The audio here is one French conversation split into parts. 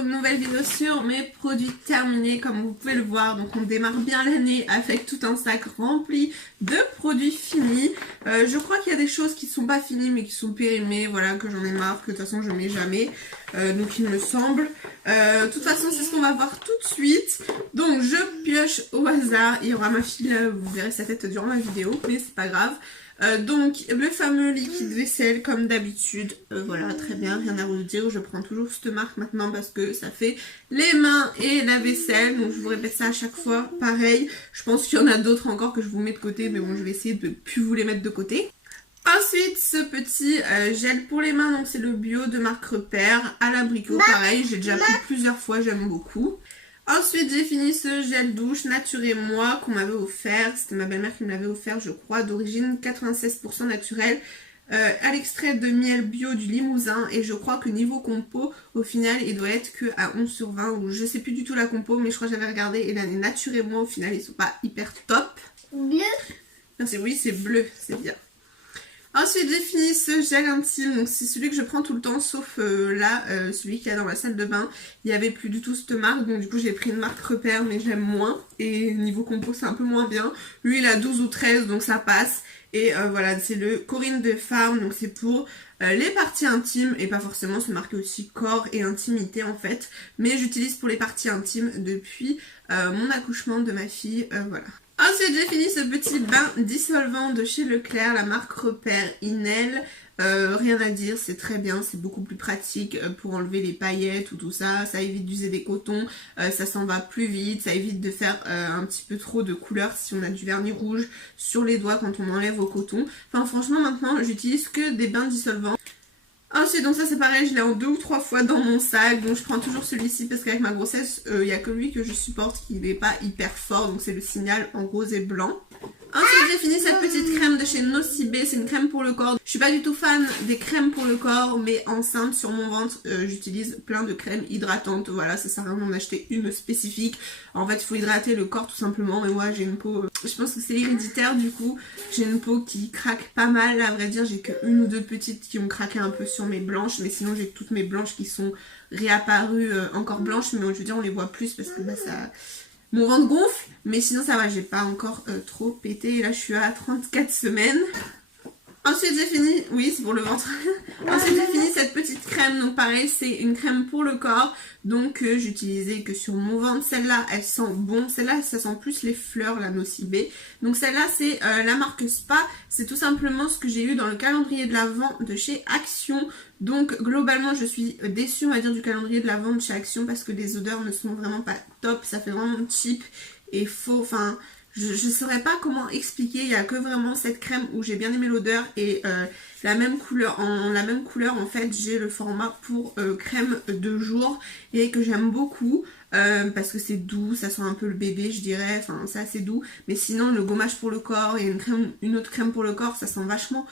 pour une nouvelle vidéo sur mes produits terminés comme vous pouvez le voir. Donc on démarre bien l'année avec tout un sac rempli de produits finis. Je crois qu'il y a des choses qui ne sont pas finies mais qui sont périmées, voilà, que j'en ai marre, que de toute façon je mets jamais. Donc il me semble. De toute façon c'est ce qu'on va voir tout de suite. Donc je pioche au hasard. Il y aura ma fille là, vous verrez sa tête durant la vidéo, mais c'est pas grave. Donc le fameux liquide vaisselle comme d'habitude, voilà, très bien, rien à vous dire, je prends toujours cette marque maintenant parce que ça fait les mains et la vaisselle, donc je vous répète ça à chaque fois, pareil, je pense qu'il y en a d'autres encore que je vous mets de côté, mais bon je vais essayer de ne plus vous les mettre de côté. Ensuite ce petit gel pour les mains, donc c'est le bio de marque Repère, à l'abricot, pareil, j'ai déjà pris plusieurs fois, j'aime beaucoup. Ensuite j'ai fini ce gel douche Nature et Moi qu'on m'avait offert, c'était ma belle-mère qui me l'avait offert je crois, d'origine 96% naturel, à l'extrait de miel bio du Limousin, et je crois que niveau compo au final il doit être que à 11 sur 20 ou je sais plus du tout la compo, mais je crois que j'avais regardé et là les Nature et Moi au final ils sont pas hyper top. Bleu. Merci, oui c'est bleu, c'est bien. Ensuite j'ai fini ce gel intime, donc c'est celui que je prends tout le temps sauf là, celui qu'il y a dans la salle de bain. Il n'y avait plus du tout cette marque, donc du coup j'ai pris une marque Repère mais j'aime moins. Et niveau compo c'est un peu moins bien. Lui il a 12 ou 13 donc ça passe. Et voilà, c'est le Corinne de Farm, donc c'est pour les parties intimes. Et pas forcément, c'est marqué aussi corps et intimité en fait. Mais j'utilise pour les parties intimes depuis mon accouchement de ma fille, voilà. Ensuite j'ai fini ce petit bain dissolvant de chez Leclerc, la marque Repère Inel. Rien à dire, c'est très bien, c'est beaucoup plus pratique pour enlever les paillettes ou tout ça. Ça évite d'user des cotons, ça s'en va plus vite, ça évite de faire un petit peu trop de couleur si on a du vernis rouge sur les doigts quand on enlève au coton. Enfin franchement maintenant j'utilise que des bains dissolvants. Ensuite donc ça c'est pareil, je l'ai en 2 ou 3 fois dans mon sac, donc je prends toujours celui-ci parce qu'avec ma grossesse il n'y a que lui que je supporte, qui n'est pas hyper fort, donc c'est le Signal en rose et blanc. Ensuite j'ai fini cette petite crème de chez Nocibé, c'est une crème pour le corps. Je suis pas du tout fan des crèmes pour le corps, mais enceinte sur mon ventre j'utilise plein de crèmes hydratantes, voilà, ça sert à rien d'en acheter une spécifique. En fait il faut hydrater le corps tout simplement, mais moi j'ai une peau, je pense que c'est héréditaire du coup, j'ai une peau qui craque pas mal, à vrai dire j'ai que une ou deux petites qui ont craqué un peu sur mes blanches, mais sinon j'ai toutes mes blanches qui sont réapparues encore blanches, mais je veux dire on les voit plus parce que bah, ça... Mon ventre gonfle, mais sinon ça va, j'ai pas encore trop pété. Et là je suis à 34 semaines. Ensuite j'ai fini, oui c'est pour le ventre. Ensuite j'ai fini cette petite crème, donc pareil c'est une crème pour le corps. Donc j'utilisais que sur mon ventre. Celle-là elle sent bon, celle-là ça sent plus les fleurs, la Nocibé. Donc celle-là c'est la marque Spa. C'est tout simplement ce que j'ai eu dans le calendrier de l'Avent de chez Action. Donc globalement je suis déçue on va dire du calendrier de l'Avent de chez Action parce que les odeurs ne sont vraiment pas top. Ça fait vraiment cheap et faux, enfin... Je saurais pas comment expliquer, il n'y a que vraiment cette crème où j'ai bien aimé l'odeur et la même couleur, en fait j'ai le format pour crème de jour et que j'aime beaucoup parce que c'est doux, ça sent un peu le bébé je dirais, enfin c'est assez doux, mais sinon le gommage pour le corps et une autre crème pour le corps ça sent vachement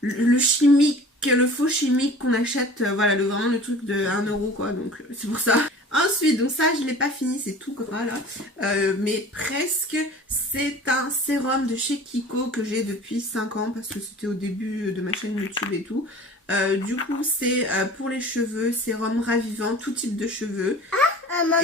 le chimique, le faux chimique qu'on achète, voilà vraiment le truc de 1 euro quoi, donc c'est pour ça. Ensuite, donc ça je l'ai pas fini, c'est tout gras là, mais presque, c'est un sérum de chez Kiko que j'ai depuis 5 ans parce que c'était au début de ma chaîne YouTube et tout. Du coup c'est pour les cheveux, sérum ravivant, tout type de cheveux.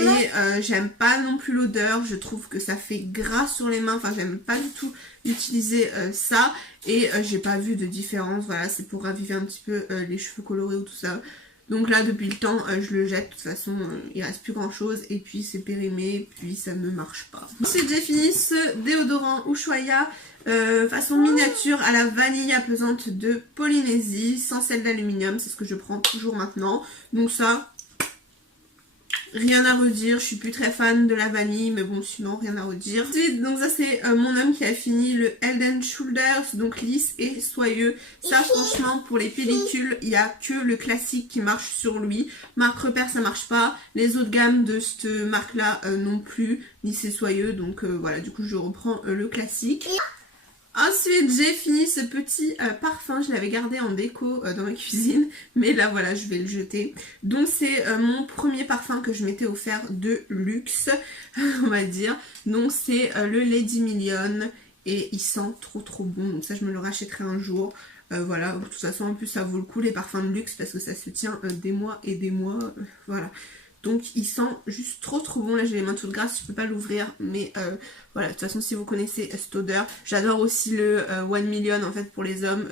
Et j'aime pas non plus l'odeur, je trouve que ça fait gras sur les mains, enfin j'aime pas du tout utiliser ça. Et j'ai pas vu de différence, voilà c'est pour raviver un petit peu les cheveux colorés ou tout ça. Donc là depuis le temps je le jette, de toute façon il reste plus grand chose et puis c'est périmé, puis ça ne marche pas. Ensuite j'ai fini ce déodorant Ushuaïa façon miniature à la vanille apaisante de Polynésie, sans sel d'aluminium, c'est ce que je prends toujours maintenant. Donc ça, rien à redire, je suis plus très fan de la vanille, mais bon sinon rien à redire. Ensuite, donc ça c'est mon homme qui a fini le Head & Shoulders, donc lisse et soyeux. Ça franchement pour les pellicules, il n'y a que le classique qui marche sur lui. Marque Repère ça marche pas, les autres gammes de cette marque là non plus, lisse et soyeux, donc voilà du coup je reprends le classique. Ensuite j'ai fini ce petit parfum, je l'avais gardé en déco dans ma cuisine, mais là voilà je vais le jeter. Donc c'est mon premier parfum que je m'étais offert de luxe on va dire. Donc c'est le Lady Million et il sent trop bon, donc ça je me le rachèterai un jour. Voilà, de toute façon en plus ça vaut le coup les parfums de luxe parce que ça se tient des mois et des mois, voilà. Donc il sent juste trop bon. Là j'ai les mains toutes grasses, je peux pas l'ouvrir. Mais voilà, de toute façon si vous connaissez cette odeur. J'adore aussi le One Million en fait pour les hommes.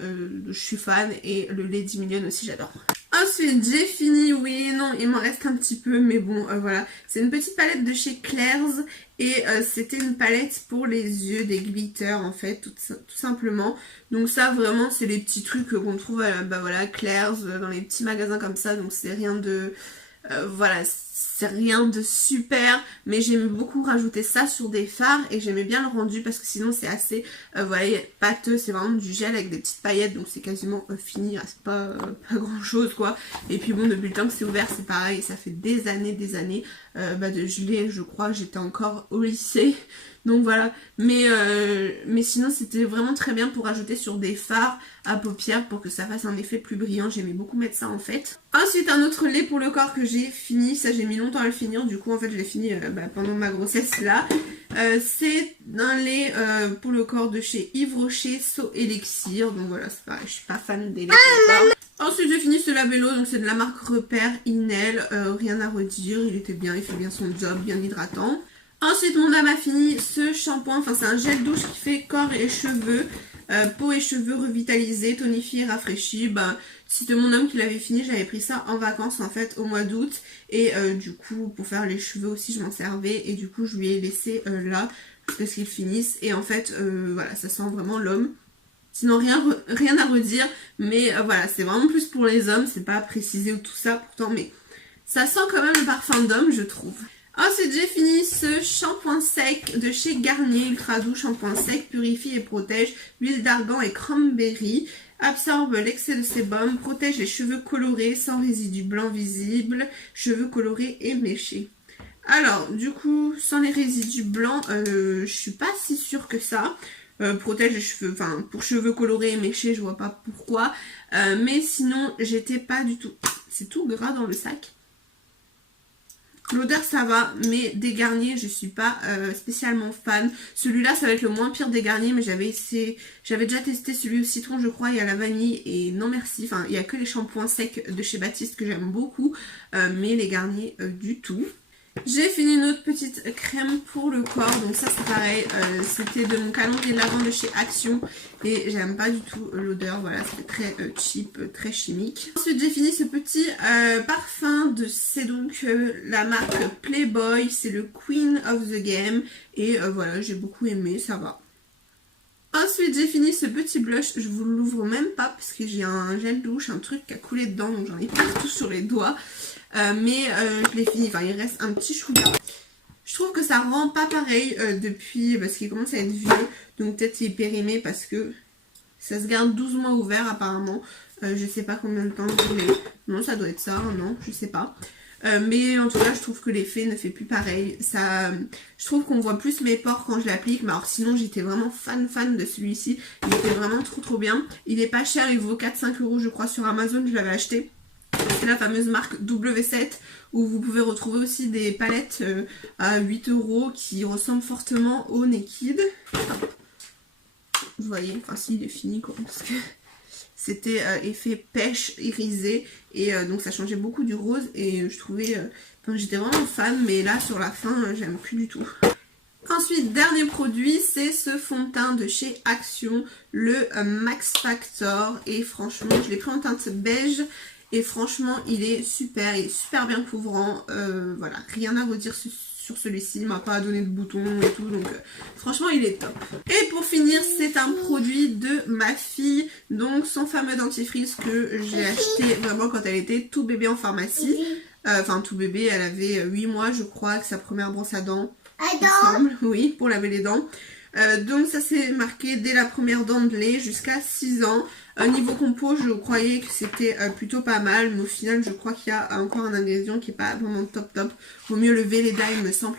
Je suis fan. Et le Lady Million aussi j'adore. Ensuite j'ai fini, oui non il m'en reste un petit peu mais bon voilà. C'est une petite palette de chez Claire's et c'était une palette pour les yeux, des glitters en fait tout simplement. Donc ça vraiment c'est les petits trucs qu'on trouve bah voilà Claire's dans les petits magasins comme ça, donc c'est rien de... voilà, c'est rien de super, mais j'aimais beaucoup rajouter ça sur des fards et j'aimais bien le rendu parce que sinon c'est assez voilà, pâteux, c'est vraiment du gel avec des petites paillettes, donc c'est quasiment fini, c'est pas grand chose quoi. Et puis bon, depuis le temps que c'est ouvert c'est pareil, ça fait des années de gelée, je crois que j'étais encore au lycée. Donc voilà, mais sinon c'était vraiment très bien pour rajouter sur des fards à paupières pour que ça fasse un effet plus brillant. J'aimais beaucoup mettre ça en fait. Ensuite un autre lait pour le corps que j'ai fini, ça j'ai mis longtemps à le finir, du coup en fait je l'ai fini pendant ma grossesse là. C'est un lait pour le corps de chez Yves Rocher So Elixir, donc voilà c'est pareil, je suis pas fan des laits pour le corps. Ensuite j'ai fini ce labello, donc c'est de la marque Repère Inel, rien à redire, il était bien, il fait bien son job, bien hydratant. Ensuite mon dame a fini ce shampoing, enfin c'est un gel douche qui fait corps et cheveux, peau et cheveux revitalisés, tonifiés, rafraîchis. C'était mon homme qui l'avait fini, j'avais pris ça en vacances en fait au mois d'août et du coup pour faire les cheveux aussi je m'en servais et du coup je lui ai laissé là jusqu'à ce qu'il finisse et en fait voilà ça sent vraiment l'homme. Sinon rien à redire, mais voilà c'est vraiment plus pour les hommes, c'est pas précisé ou tout ça pourtant, mais ça sent quand même le parfum d'homme je trouve. Ensuite j'ai fini ce shampoing sec de chez Garnier, ultra doux shampoing sec, purifie et protège, huile d'argan et cranberry, absorbe l'excès de sébum, protège les cheveux colorés sans résidus blancs visibles, cheveux colorés et méchés. Alors du coup sans les résidus blancs je suis pas si sûre que ça. Protège les cheveux, enfin pour cheveux colorés et méchés je vois pas pourquoi, mais sinon j'étais pas du tout, c'est tout gras dans le sac. L'odeur ça va, mais des Garnier je suis pas spécialement fan. Celui-là ça va être le moins pire des Garnier, mais j'avais déjà testé celui au citron je crois et à la vanille et non merci. Enfin il n'y a que les shampoings secs de chez Baptiste que j'aime beaucoup, mais les Garnier du tout. J'ai fini une autre petite crème pour le corps, donc ça c'est pareil, c'était de mon calendrier de l'Avent de chez Action et j'aime pas du tout l'odeur, voilà c'était très cheap, très chimique. Ensuite j'ai fini ce petit parfum, c'est donc la marque Playboy, c'est le Queen of the Game et voilà j'ai beaucoup aimé, ça va. Ensuite j'ai fini ce petit blush, je vous l'ouvre même pas parce que j'ai un gel douche, un truc qui a coulé dedans donc j'en ai partout sur les doigts. Mais je l'ai fini, enfin il reste un petit chou là. Je trouve que ça rend pas pareil depuis, parce qu'il commence à être vieux, donc peut-être il est périmé parce que ça se garde 12 mois ouvert apparemment. Je sais pas combien de temps, mais non ça doit être ça, non je sais pas. Mais en tout cas je trouve que l'effet ne fait plus pareil. Je trouve qu'on voit plus mes pores quand je l'applique, mais alors sinon j'étais vraiment fan de celui-ci. Il était vraiment trop bien. Il est pas cher, il vaut 4-5 € je crois sur Amazon, je l'avais acheté. C'est la fameuse marque W7 où vous pouvez retrouver aussi des palettes à 8 € qui ressemblent fortement au Naked. Vous voyez, enfin si il est fini quoi, parce que c'était effet pêche irisé et donc ça changeait beaucoup du rose et je trouvais, j'étais vraiment fan, mais là sur la fin j'aime plus du tout. Ensuite, dernier produit, c'est ce fond de teint de chez Action, le Max Factor et franchement je l'ai pris en teinte beige. Et franchement il est super bien couvrant, voilà, rien à redire sur celui-ci, il m'a pas donné de boutons et tout, donc franchement il est top. Et pour finir c'est un produit de ma fille, donc son fameux dentifrice que j'ai acheté vraiment quand elle était tout bébé en pharmacie, enfin tout bébé, elle avait 8 mois je crois, avec sa première brosse à dents, il me semble, oui, pour laver les dents. Donc ça c'est marqué dès la première dent de lait jusqu'à 6 ans. Niveau compo je croyais que c'était plutôt pas mal, mais au final je crois qu'il y a encore un ingrédient qui est pas vraiment top. Vaut mieux lever les dents il me semble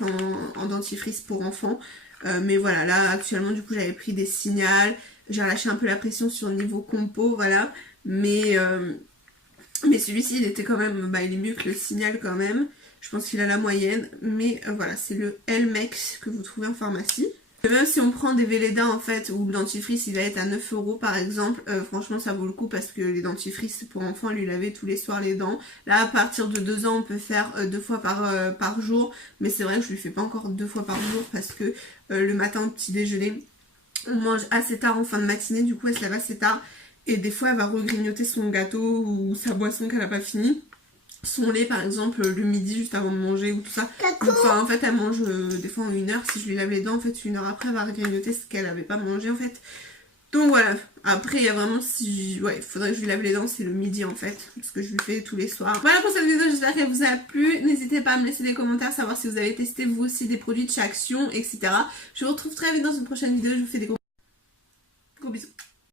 en dentifrice pour enfants. Mais voilà, là actuellement du coup j'avais pris des signals, j'ai relâché un peu la pression sur le niveau compo, voilà. Mais celui-ci il était quand même, il est mieux que le signal quand même. Je pense qu'il a la moyenne, mais voilà, c'est le Elmex que vous trouvez en pharmacie. Et même si on prend des Velleda en fait, où le dentifrice il va être à 9 € par exemple, franchement ça vaut le coup parce que les dentifrices pour enfants, lui laver tous les soirs les dents. Là à partir de 2 ans on peut faire 2 fois par jour, mais c'est vrai que je lui fais pas encore 2 fois par jour parce que le matin au petit déjeuner, on mange assez tard en fin de matinée, du coup elle se lève assez tard et des fois elle va regrignoter son gâteau ou sa boisson qu'elle a pas fini. Son lait par exemple le midi juste avant de manger ou tout ça. Enfin en fait elle mange des fois en 1 heure. Si je lui lave les dents en fait 1 heure après elle va grignoter ce qu'elle avait pas mangé en fait. Donc voilà, après il y a vraiment si ouais, il faudrait que je lui lave les dents, c'est le midi en fait, parce que je lui fais tous les soirs. Voilà pour cette vidéo, j'espère qu'elle vous a plu. N'hésitez pas à me laisser des commentaires, savoir si vous avez testé vous aussi des produits de chez Action, etc. Je vous retrouve très vite dans une prochaine vidéo, je vous fais des gros bisous.